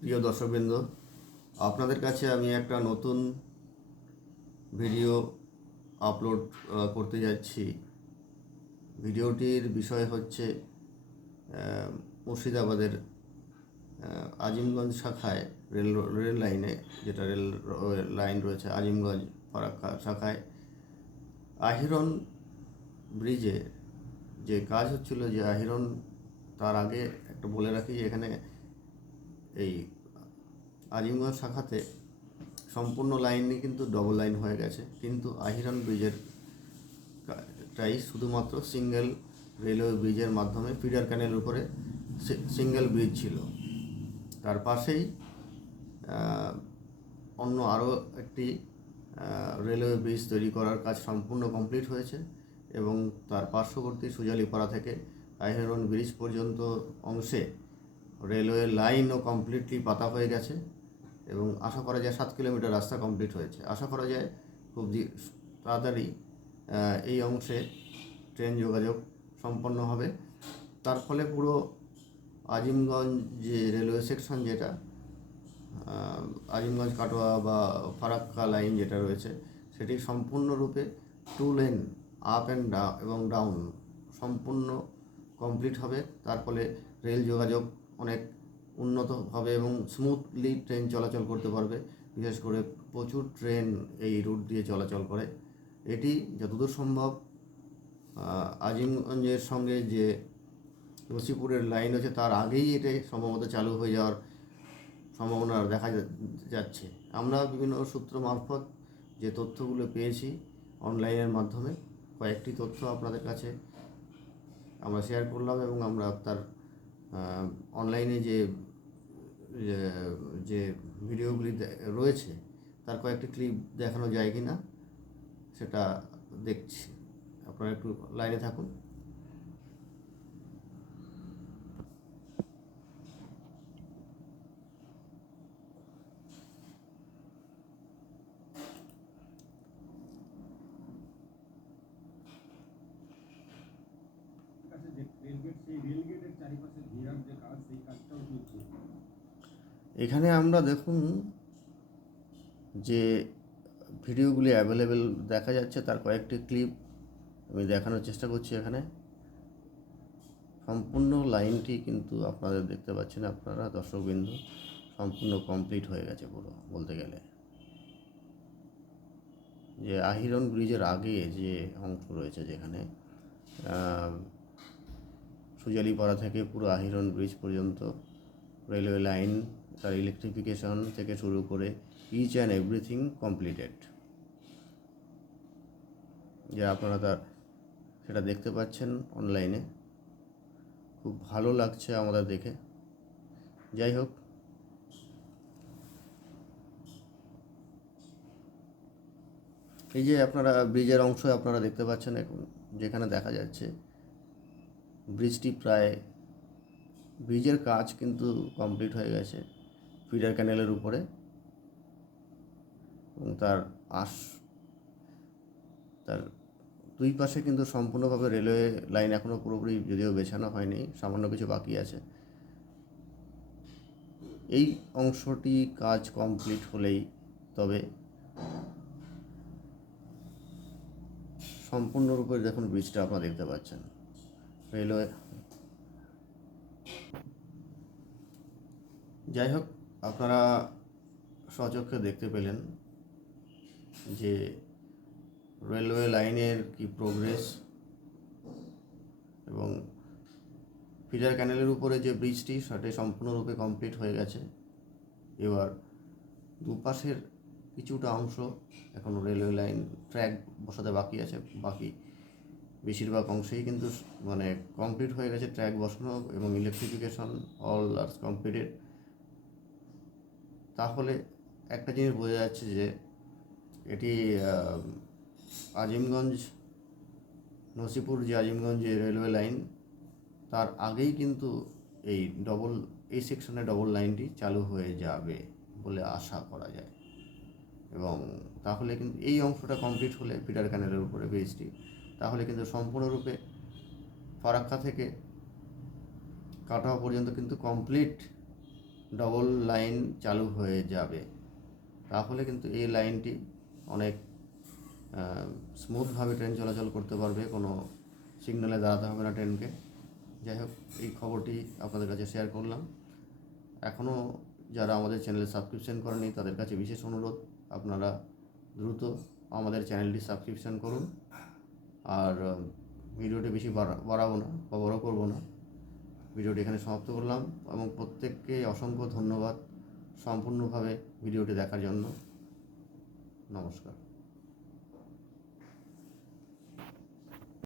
প্রিয় দর্শকবৃন্দ, আপনাদের কাছে আমি একটা নতুন ভিডিও আপলোড করতে যাচ্ছি। ভিডিওটির বিষয় হচ্ছে মুর্শিদাবাদের আজিমগঞ্জ শাখায় রেল রেল লাইনে যেটা রেল, লাইন রয়েছে আজিমগঞ্জ ফারাক্কা শাখায়, আহিরন ব্রিজে যে কাজ হচ্ছিল যে আহিরন, তার আগে একটা বলে রাখি যে এখানে এই আজিমগঞ্জ শাখাতে সম্পূর্ণ লাইনই কিন্তু ডবল লাইন হয়ে গেছে। কিন্তু আহিরন ব্রিজের টাই শুধুমাত্র সিঙ্গেল রেলওয়ে ব্রিজের মাধ্যমে ফিডার ক্যানেলের উপরে সিঙ্গেল ব্রিজ ছিল। তার পাশেই অন্য আরও একটি রেলওয়ে ব্রিজ তৈরি করার কাজ সম্পূর্ণ কমপ্লিট হয়েছে এবং তার পার্শ্ববর্তী সুজালিপাড়া থেকে আহিরন ব্রিজ পর্যন্ত অংশে রেলওয়ে লাইনও কমপ্লিটলি পাতা হয়ে গেছে এবং আশা করা যায় সাত কিলোমিটার রাস্তা কমপ্লিট হয়েছে। আশা করা যায় খুব তাড়াতাড়ি এই অংশে ট্রেন যোগাযোগ সম্পন্ন হবে। তার ফলে পুরো আজিমগঞ্জ যে রেলওয়ে সেকশন যেটা আজিমগঞ্জ, কাটোয়া বা ফারাক্কা লাইন যেটা রয়েছে, সেটি সম্পূর্ণরূপে two lane up and down এবং ডাউন সম্পূর্ণ কমপ্লিট হবে। তার ফলে রেল যোগাযোগ অনেক উন্নত হবে এবং স্মুথলি ট্রেন চলাচল করতে পারবে। বিশেষ করে প্রচুর ট্রেন এই রুট দিয়ে চলাচল করে। এটি যতদূর সম্ভব আজিমগঞ্জের সঙ্গে যে রসিপুরের লাইন আছে তার আগেই এটা সম্ভবত চালু হয়ে যাওয়ার সম্ভাবনা দেখা যাচ্ছে। আমরা বিভিন্ন সূত্র মারফত যে তথ্যগুলো পেয়েছি অনলাইনের মাধ্যমে, কয়েকটি তথ্য আপনাদের কাছে আমরা শেয়ার করলাম এবং আমরা তার অনলাইনে যে, যে- ভিডিওগুলি রয়েছে, তার কয়েকটি ক্লিপ দেখানো যায় কি না সেটা দেখছি। আপনারা একটু লাইনে থাকুন। এখানে আমরা দেখুন যে ভিডিওগুলি অ্যাভেলেবেল দেখা যাচ্ছে, তার কয়েকটি ক্লিপ আমি দেখানোর চেষ্টা করছি এখানে। সম্পূর্ণ লাইনটি কিন্তু আপনাদের দেখতে পাচ্ছেন আপনারা, দর্শকবিন্দু, সম্পূর্ণ কমপ্লিট হয়ে গেছে পুরো, বলতে গেলে। যে আহিরন ব্রিজের আগে যে অংশ রয়েছে যেখানে সুজালিপাড়া থেকে পুরো আহিরন ব্রিজ পর্যন্ত রেলওয়ে লাইন তার ইলেকট্রিফিকেশন থেকে শুরু করে ইচ অ্যান্ড এভরিথিং কমপ্লিটেড যে আপনারা তার, সেটা দেখতে পাচ্ছেন অনলাইনে খুব ভালো লাগছে আমাদের দেখে। যাই হোক। এই যে আপনারা ব্রিজের অংশ আপনারা দেখতে পাচ্ছেন এখন, যেখানে দেখা যাচ্ছে ব্রিজটি প্রায়, ব্রিজের কাজ কিন্তু কমপ্লিট হয়ে গেছে। ফিডার ক্যানেলের উপরে এবং তার আশ তার দুই পাশে কিন্তু সম্পূর্ণভাবে রেলওয়ে লাইন এখনও পুরোপুরি যদিও বেছানো হয়নি, সামান্য কিছু বাকি আছে। এই অংশটি কাজ কমপ্লিট হলেই তবে সম্পূর্ণরূপে দেখুন ব্রিজটা আপনারা দেখতে পাচ্ছেন। রেলওয়ে যাই হোক আপনারা সচক্ষে দেখতে পেলেন যে রেলওয়ে লাইনের কি প্রোগ্রেস এবং ফিডার ক্যানেলের উপরে যে ব্রিজটি সেটি সম্পূর্ণরূপে কমপ্লিট হয়ে গেছে। এবার দুপাশের কিছুটা অংশ এখন রেলওয়ে লাইন ট্র্যাক বসাতে বাকি আছে। বাকি বেশিরভাগ অংশেই কিন্তু মানে কমপ্লিট হয়ে গেছে ট্র্যাক বসানো এবং ইলেকট্রিফিকেশন অল আর কমপ্লিটেড তাহলে একটা জিনিস বোঝা যাচ্ছে যে এটি আজিমগঞ্জ, নসিপুর যে আজিমগঞ্জ রেলওয়ে লাইন তার আগেই কিন্তু এই ডবল এই সেকশনে ডবল লাইনটি চালু হয়ে যাবে বলে আশা করা যায়। এবং তাহলে কিন্তু এই অংশটা কমপ্লিট হলে পিটার ক্যানেলের উপরে ব্রিজটি তাহলে কিন্তু সম্পূর্ণরূপে ফারাক্কা থেকে কাটোয়া পর্যন্ত কিন্তু কমপ্লিট ডবল লাইন চালু হয়ে যাবে। তাহলে কিন্তু এই লাইনটি অনেক স্মুথভাবে ট্রেন চলাচল করতে পারবে, কোনো সিগন্যালে দাঁড়াতে হবে না ট্রেনকে যাই হোক, এই খবরটি আপনাদের কাছে শেয়ার করলাম। এখনও যারা আমাদের চ্যানেলে সাবস্ক্রিপশন করেনি তাদের কাছে বিশেষ অনুরোধ, আপনারা দ্রুত আমাদের চ্যানেলটি সাবস্ক্রিপশন করুন। আর ভিডিওটি বেশি বাড়া- বাড়াবো না বা বড় করব না। ভিডিওটি এখানে সমাপ্ত করলাম এবং প্রত্যেককে অসংখ্য ধন্যবাদ সম্পূর্ণভাবে ভিডিওটি দেখার জন্য। নমস্কার।